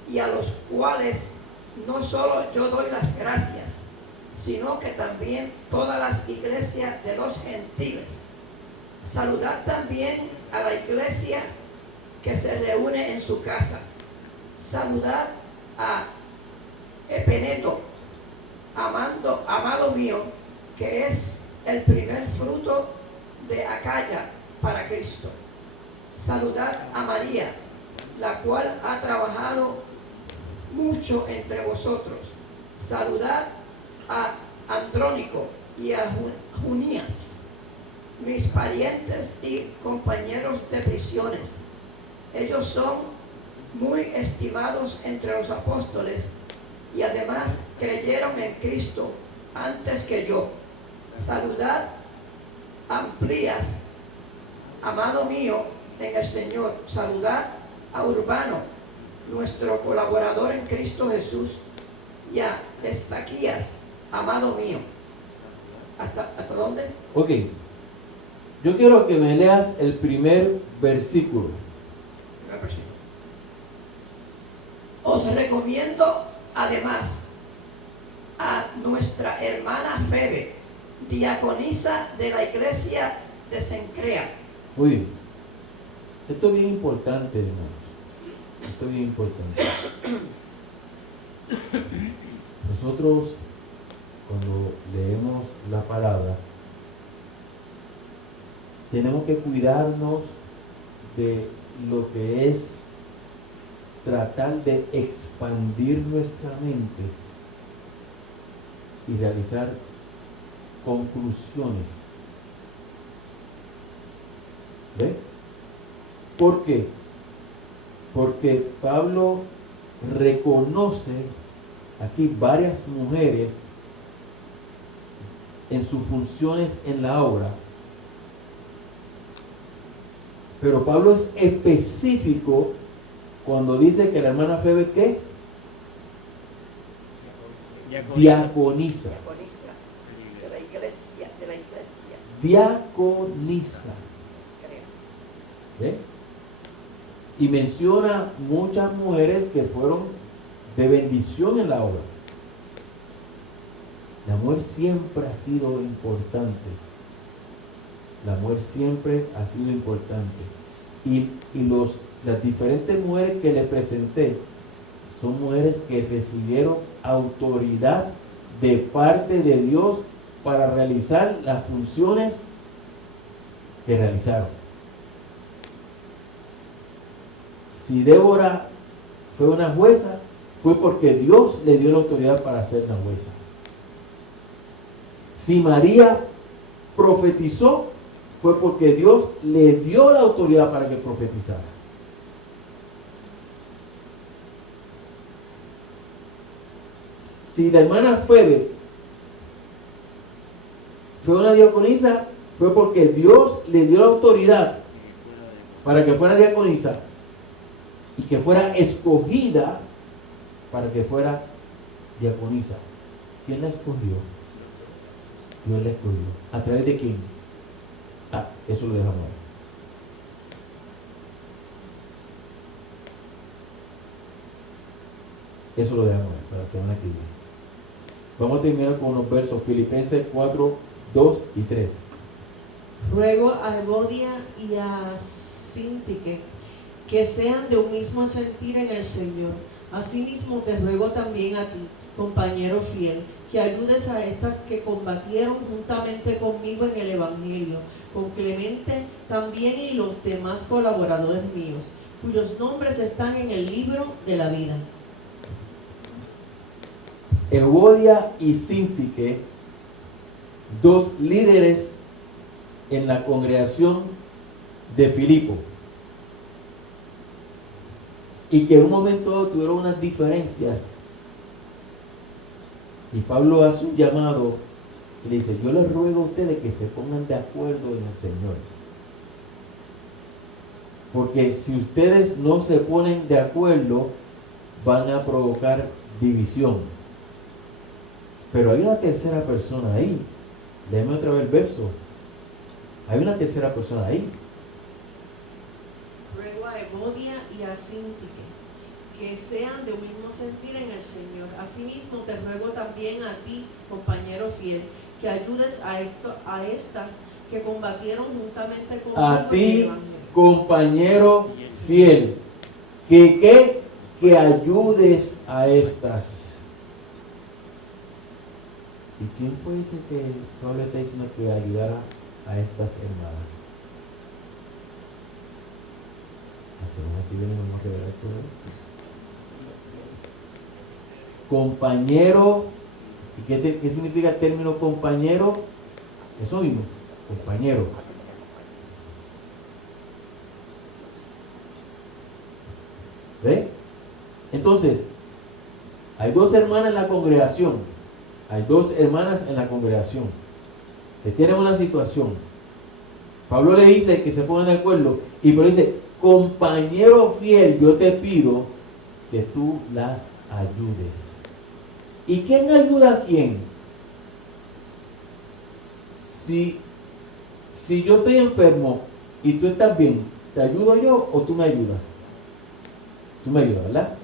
y a los cuales no solo yo doy las gracias, sino que también todas las iglesias de los gentiles. Saludad también a la iglesia que se reúne en su casa. Saludad a Epeneto, amado mío, que es el primer fruto de Acaya para Cristo. Saludad a María, la cual ha trabajado mucho entre vosotros. Saludad a Andrónico y a Junías, mis parientes y compañeros de prisiones. Ellos son muy estimados entre los apóstoles y además creyeron en Cristo antes que yo. Saludad a Amplias, amado mío en el Señor. Saludad a Urbano, nuestro colaborador en Cristo Jesús, y a Estaquías, amado mío. ¿Hasta dónde? Ok. Yo quiero que me leas el primer versículo. Os recomiendo además a nuestra hermana Febe, diaconisa de la iglesia de Cencrea. Muy bien. Esto es bien importante, hermanos. Esto es bien importante. Nosotros, cuando leemos la palabra, tenemos que cuidarnos de lo que es tratar de expandir nuestra mente y realizar conclusiones. ¿Ve? ¿Por qué? Porque Pablo reconoce aquí varias mujeres en sus funciones en la obra, pero Pablo es específico cuando dice que la hermana Febe, ¿qué? Diaconisa. De la iglesia. Diaconisa. ¿Ve? Y menciona muchas mujeres que fueron de bendición en la obra. La mujer siempre ha sido importante. La mujer siempre ha sido importante. Y las diferentes mujeres que le presenté son mujeres que recibieron autoridad de parte de Dios para realizar las funciones que realizaron. Si Débora fue una jueza, fue porque Dios le dio la autoridad para ser una jueza. Si María profetizó, fue porque Dios le dio la autoridad para que profetizara. Si la hermana Febe fue una diaconisa, fue porque Dios le dio la autoridad para que fuera diaconisa y que fuera escogida para que fuera diaconisa. ¿Quién la escogió? Dios la escogió. ¿A través de quién? Eso lo dejamos ahí. Eso lo dejamos ahí para la semana que viene. Vamos a terminar con unos versos. Filipenses 4, 2 y 3. Ruego a Evodia y a Síntique que sean de un mismo sentir en el Señor. Asimismo te ruego también a ti, compañero fiel, que ayudes a estas que combatieron juntamente conmigo en el Evangelio, con Clemente también y los demás colaboradores míos, cuyos nombres están en el libro de la vida. Evodia y Síntique, dos líderes en la congregación de Filipo, y que en un momento dado tuvieron unas diferencias, y Pablo hace un llamado y le dice: yo les ruego a ustedes que se pongan de acuerdo en el Señor, porque si ustedes no se ponen de acuerdo van a provocar división. Pero hay una tercera persona ahí. Léeme otra vez el verso. Hay una tercera persona ahí. Ruego a Evodia y a Síntique que sean de un mismo sentir en el Señor. Asimismo te ruego también a ti, compañero fiel, que ayudes a estas que combatieron juntamente conmigo A en el ti, Evangelio. compañero fiel, que ayudes a estas. ¿Y quién fue ese que Pablo está diciendo que ayudara a estas hermanas? La semana que viene vamos a revelar todo esto. Compañero, ¿y qué significa el término compañero? Eso mismo, compañero. ¿Ve? Entonces, hay dos hermanas en la congregación. Hay dos hermanas en la congregación que tienen una situación. Pablo le dice que se pongan de acuerdo, y pero dice: compañero fiel, yo te pido que tú las ayudes. ¿Y quién ayuda a quién? Si yo estoy enfermo y tú estás bien, ¿te ayudo yo o tú me ayudas? Tú me ayudas, ¿verdad?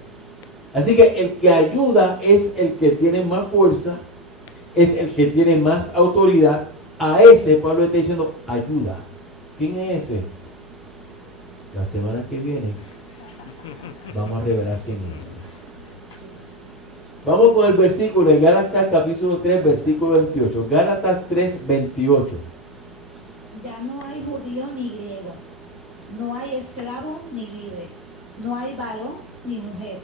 Así que el que ayuda es el que tiene más fuerza, es el que tiene más autoridad. A ese Pablo está diciendo: ayuda. ¿Quién es ese? La semana que viene vamos a revelar quién es ese. Vamos con el versículo de Gálatas capítulo 3, versículo 28. Gálatas 3, 28. Ya no hay judío ni griego, no hay esclavo ni libre, no hay varón ni mujer,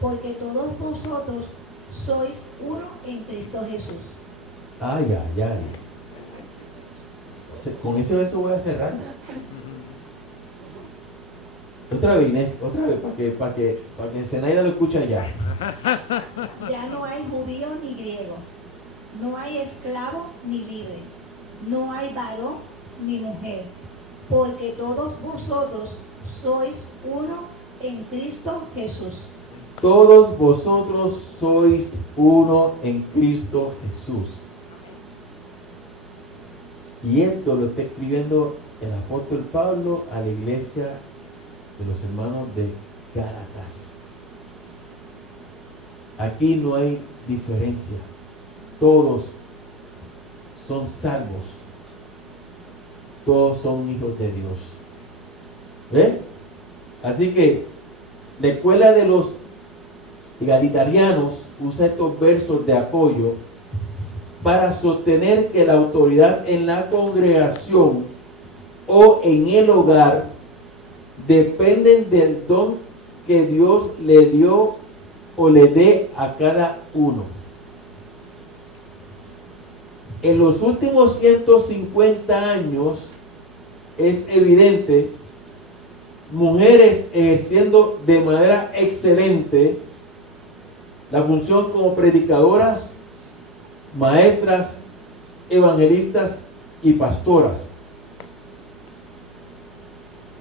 porque todos vosotros sois uno en Cristo Jesús. Ay. Con ese verso voy a cerrar. Otra vez, Inés, otra vez, para que Zenaida lo escuche ya. Ya no hay judío ni griego, no hay esclavo ni libre, no hay varón ni mujer, porque todos vosotros sois uno en Cristo Jesús. Todos vosotros sois uno en Cristo Jesús. Y esto lo está escribiendo el apóstol Pablo a la iglesia de los hermanos de Gálatas. Aquí no hay diferencia. Todos son salvos. Todos son hijos de Dios. ¿Ve? Así que la escuela de los egalitarianos usa estos versos de apoyo para sostener que la autoridad en la congregación o en el hogar dependen del don que Dios le dio o le dé a cada uno. En los últimos 150 años es evidente mujeres ejerciendo de manera excelente la función como predicadoras, maestras, evangelistas y pastoras.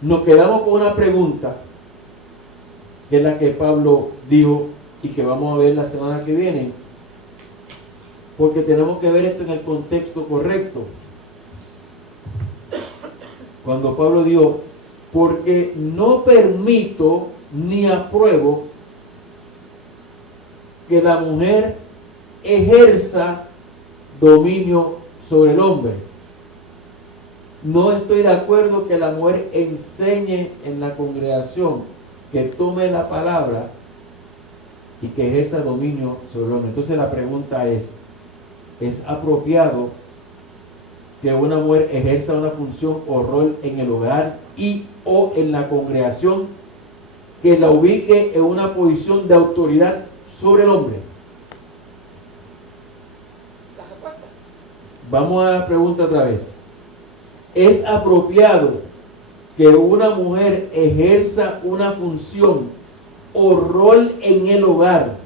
Nos quedamos con una pregunta, que es la que Pablo dijo y que vamos a ver la semana que viene. porque tenemos que ver esto en el contexto correcto. Cuando Pablo dijo, porque no permito ni apruebo que la mujer ejerza dominio sobre el hombre. No estoy de acuerdo que la mujer enseñe en la congregación, que tome la palabra y que ejerza dominio sobre el hombre. Entonces la pregunta ¿es apropiado que una mujer ejerza una función o rol en el hogar y o en la congregación que la ubique en una posición de autoridad sobre el hombre? La respuesta. Vamos a la pregunta otra vez. ¿Es apropiado que una mujer ejerza una función o rol en el hogar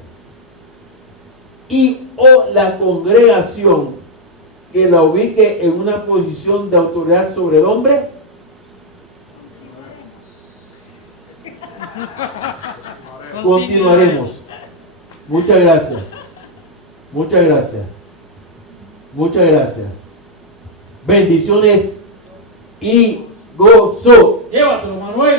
y o la congregación que la ubique en una posición de autoridad sobre el hombre? Continuaremos. Muchas gracias. Muchas gracias. Muchas gracias. Bendiciones y gozo. Llévatelo, Manuel.